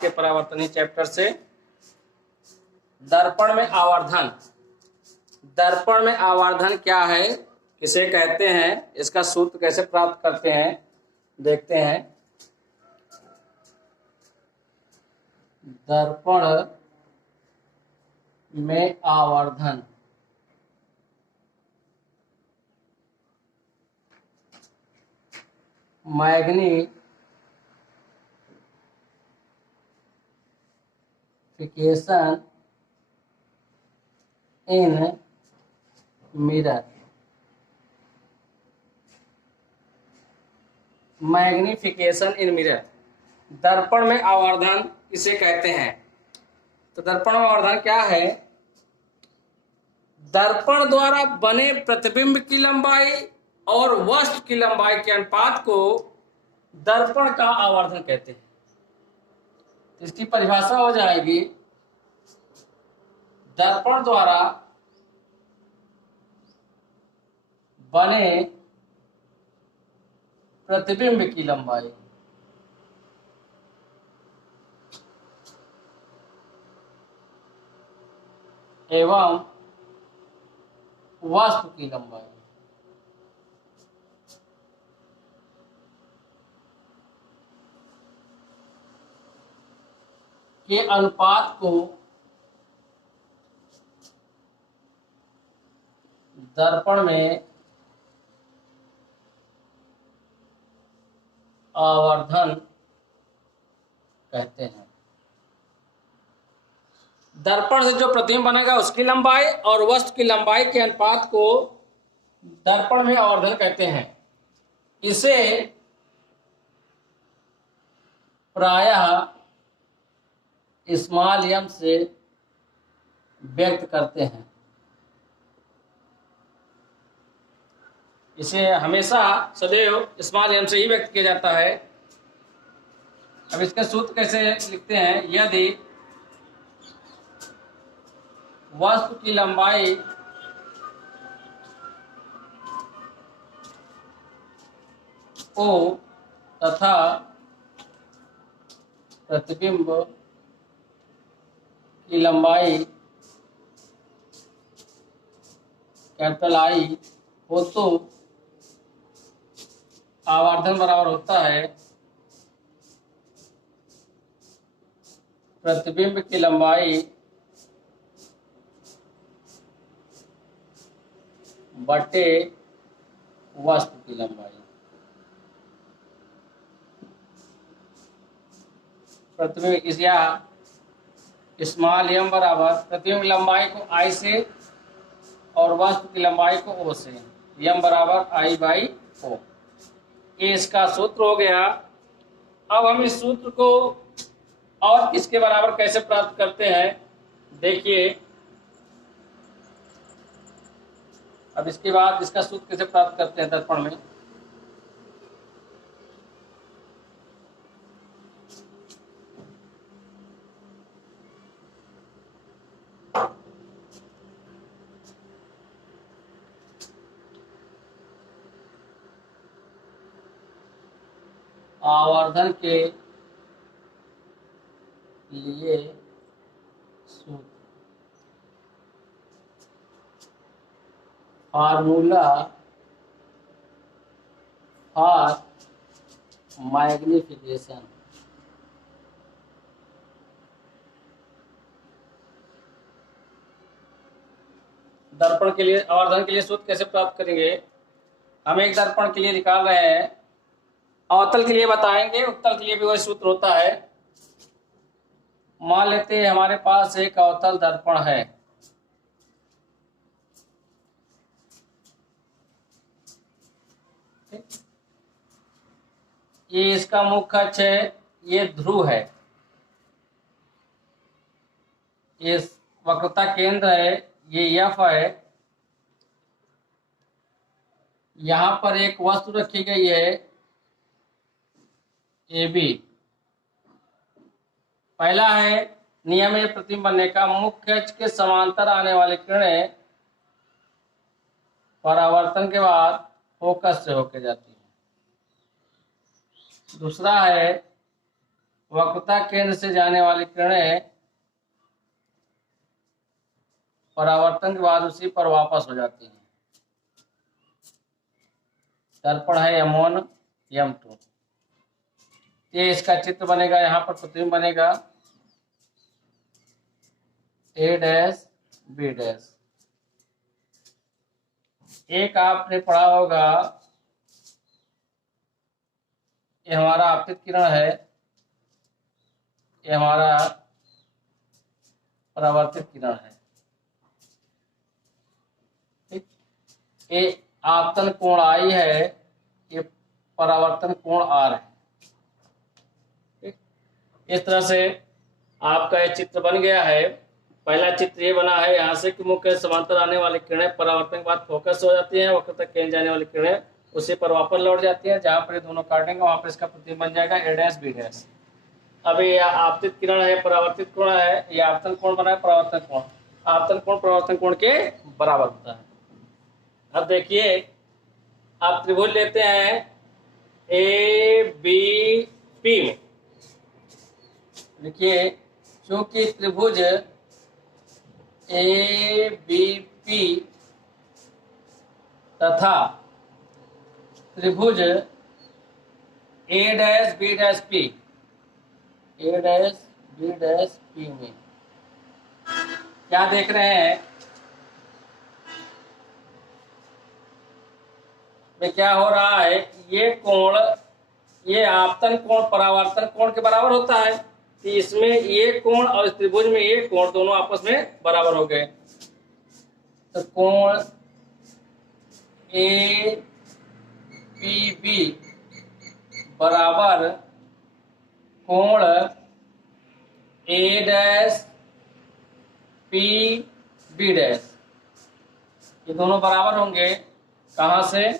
के परावर्तनीय चैप्टर से। दर्पण में आवर्धन, दर्पण में आवर्धन क्या है, किसे कहते हैं, इसका सूत्र कैसे प्राप्त करते हैं देखते हैं। दर्पण में आवर्धन, magnification in mirror, magnification in mirror, दर्पण में आवर्धन इसे कहते हैं। तो दर्पण में आवर्धन क्या है, दर्पण द्वारा बने प्रतिबिंब की लंबाई और वस्तु की लंबाई के अनुपात को दर्पण का आवर्धन कहते हैं। इसकी परिभाषा हो जाएगी, दर्पण द्वारा बने प्रतिबिंब की लंबाई एवं वस्तु की लंबाई के अनुपात को दर्पण में आवर्धन कहते हैं। दर्पण से जो प्रतिबिंब बनेगा उसकी लंबाई और वस्तु की लंबाई के अनुपात को दर्पण में आवर्धन कहते हैं। इसे प्रायः स्मॉल एम से व्यक्त करते हैं। इसे हमेशा सदैव स्मॉल एम से ही व्यक्त किया जाता है। अब इसके सूत्र कैसे लिखते हैं, यदि वस्तु की लंबाई ओ तथा प्रतिबिंब की लंबाई कैपिटल आई हो तो आवर्धन बराबर होता है प्रतिबिंब की लंबाई बटे वस्तु की लंबाई। प्रतिबिंब इस या स्मॉल एम बराबर प्रतिबिंब लंबाई को आई से और वस्तु की लंबाई को ओ से, एम बराबर आई बाई ओ, ये इसका सूत्र हो गया। अब हम इस सूत्र को और किसके बराबर कैसे प्राप्त करते हैं देखिए। अब इसके बाद इसका सूत्र कैसे प्राप्त करते हैं दर्पण में, आवर्धन के लिए सूत्र, फार्मूला फॉर मैग्निफिकेशन। दर्पण के लिए आवर्धन के लिए सूत्र कैसे प्राप्त करेंगे, हम एक दर्पण के लिए निकाल रहे हैं, अवतल के लिए बताएंगे, उत्तल के लिए भी वही सूत्र होता है। मान लेते हैं हमारे पास एक अवतल दर्पण है, ये इसका मुख्य अक्ष है, ये ध्रुव है, ये वक्रता केंद्र है, ये एफ है। यहां पर एक वस्तु रखी गई है ए बी। पहला है नियम है प्रतिबिंब बनने का, मुख्य अक्ष के समांतर आने वाली किरणें परावर्तन के बाद फोकस से होकर जाती है। दूसरा है वक्रता केंद्र से जाने वाली किरणें परावर्तन के बाद उसी पर वापस हो जाती हैं। दर्पण है M1 M2। ये इसका चित्र बनेगा, यहाँ पर प्रतिबिंब बनेगा A डैश B डैश। एक आपने पढ़ा होगा, ये हमारा आपतित किरण है, ये हमारा परावर्तित किरण है। ठीक, ये आपतन कोण I है, ये परावर्तन कोण R है। ठीक, इस तरह से आपका ये चित्र बन गया है। पहला चित्र ये बना है, यहाँ से कि मुख्य समांतर आने वाली किरणें परावर्तन के बाद फोकस हो जाती हैं, वक्रता केंद्र जाने वाली किरणें उसी पर वापस लौट जाती है। जहां पर ये दोनों काटेंगे वहां पर इसका प्रतिबिंब बन जाएगा A डैश B डैश। अब ये आपतित किरण है, परावर्तित कोण है, ये आपतन कोण बना है, परावर्तन कोण। आपतन कोण परावर्तन कोण के बराबर होता है। अब देखिए, आप त्रिभुज लेते हैं ABP में। देखिए, चूंकि त्रिभुज ABP तथा त्रिभुज A dash B dash P, A dash B dash P में क्या देख रहे हैं, में क्या हो रहा है, ये कोण, ये आपतन कोण परावर्तन कोण के बराबर होता है। कि इसमें ये कोण और इस त्रिभुज में ये कोण दोनों आपस में बराबर हो गए। तो कोण APB बराबर कोण A डैश PB डैश, ये दोनों बराबर होंगे। कहाँ से?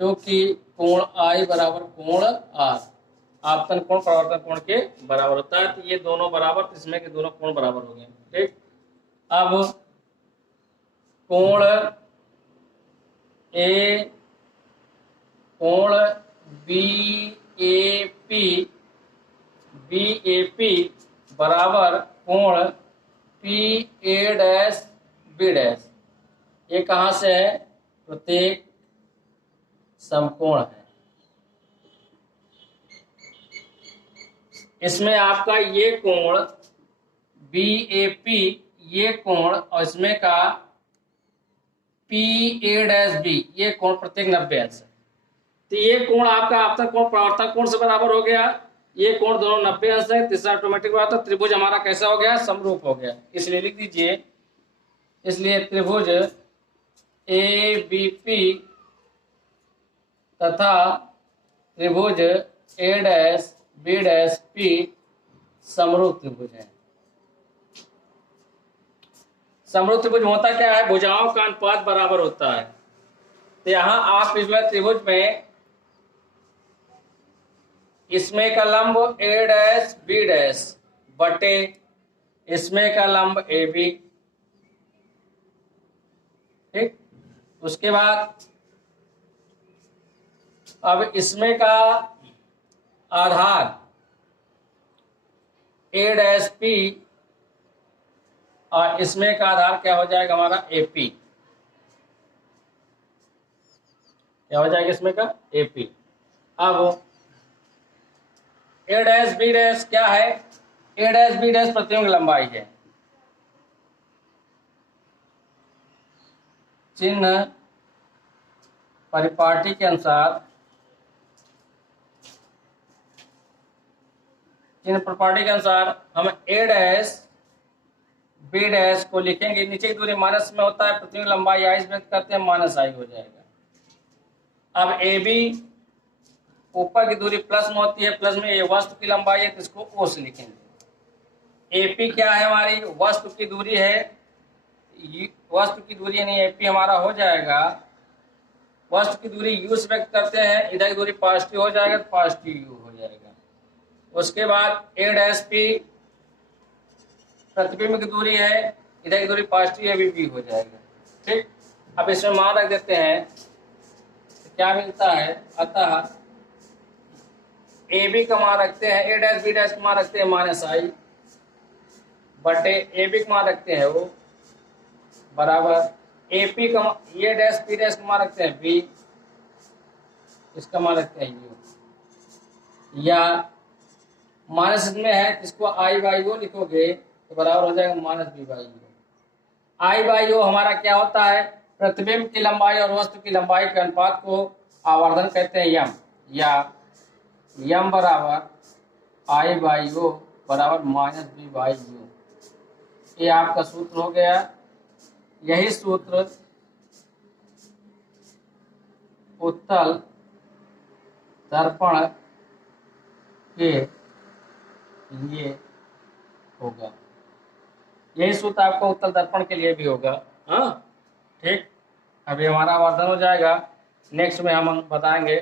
क्योंकि कोण I बराबर कोण R, आपतन कोण परावर्तन कोण के बराबर होता है। तो ये दोनों बराबर, तो इसमें के दोनों कोण बराबर हो गए। ठीक, अब कोण A, कोण BAP बराबर कोण PA डैश B डैश, ये कहाँ से है? प्रत्येक समकोण है। इसमें आपका ये कोण BAP, ये कोण, और इसमें का PA डैश B, ये कोण प्रत्येक 90 अंश है। तो ये कोण आपका आपतन कोण परावर्तन कोण से बराबर हो गया। ये कोण दोनों 90 अंश है। तीसरा ऑटोमेटिक बात है, त्रिभुज हमारा कैसा हो गया? समरूप हो गया। इसलिए लिख दीजिए, इसलिए त्रिभुज ABP तथा त्रिभुज A dash B dash P समरूप त्रिभुज है। समरूप त्रिभुज होता क्या है? भुजाओं का अनुपात बराबर होता है। तो यहां आप इस त्रिभुज में इसमें का लंब A डैश B डैश बटे इसमें का लंब AB। ठीक, उसके बाद अब इसमें का आधार A डैश P और इसमें का आधार क्या हो जाएगा? हमारा AP। क्या हो जाएगा इसमें का? AP। अब A डैश B डैश क्या है? A डैश B डैश प्रतिबिंब लंबाई है। चिन्ह परिपाटी के अनुसार, चिन्ह परिपाटी के अनुसार हम A डैश B डैश को लिखेंगे, नीचे की दूरी माइनस में होता है, प्रतिबिंब लंबाई I से व्यक्त करते हैं, माइनस I हो जाएगा। अब AB ऊपर की दूरी प्लस में होती है, प्लस में ये वस्तु की लंबाई है, तो इसको O से लिखेंगे। AP क्या है? हमारी वस्तु की दूरी है, वस्तु की दूरी यानी AP हमारा हो जाएगा, वस्तु की दूरी U से व्यक्त करते हैं, इधर की दूरी पॉजिटिव हो जाएगा, तो पॉजिटिव U हो जाएगा। उसके बाद A डैश P प्रतिबिंब की दूरी है, इधर की दूरी पॉजिटिव है, भी हो जाएगा। ठीक, अब इसमें मान रख देते हैं, तो क्या मिलता है? अतः ए बी का मान रखते हैं, ए डैश बी डैश का मान रखते हैं माइनस आई बटे ए बी का मान रखते हैं वो बराबर ए पी का ये डैश पी डैश का मान रखते हैं बी, इसका मान रखते हैं यू, या माइनस में है इसको आई बाई ओ लिखोगे तो बराबर हो जाएगा minus B by O. I by O हमारा क्या होता है, प्रतिबिंब की लंबाई और वस्तु की लंबाई के अनुपात को आवर्धन कहते हैं यम, या यम बराबर आई बाई ओ बराबर माइनस बी बाई यू। ये आपका सूत्र हो गया। यही सूत्र उत्तल दर्पण के लिए होगा, यही सूत्र आपको उत्तल दर्पण के लिए भी होगा। हाँ ठीक, अभी हमारा आवर्धन हो जाएगा, नेक्स्ट में हम बताएंगे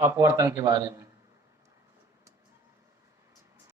अपवर्तन के बारे में।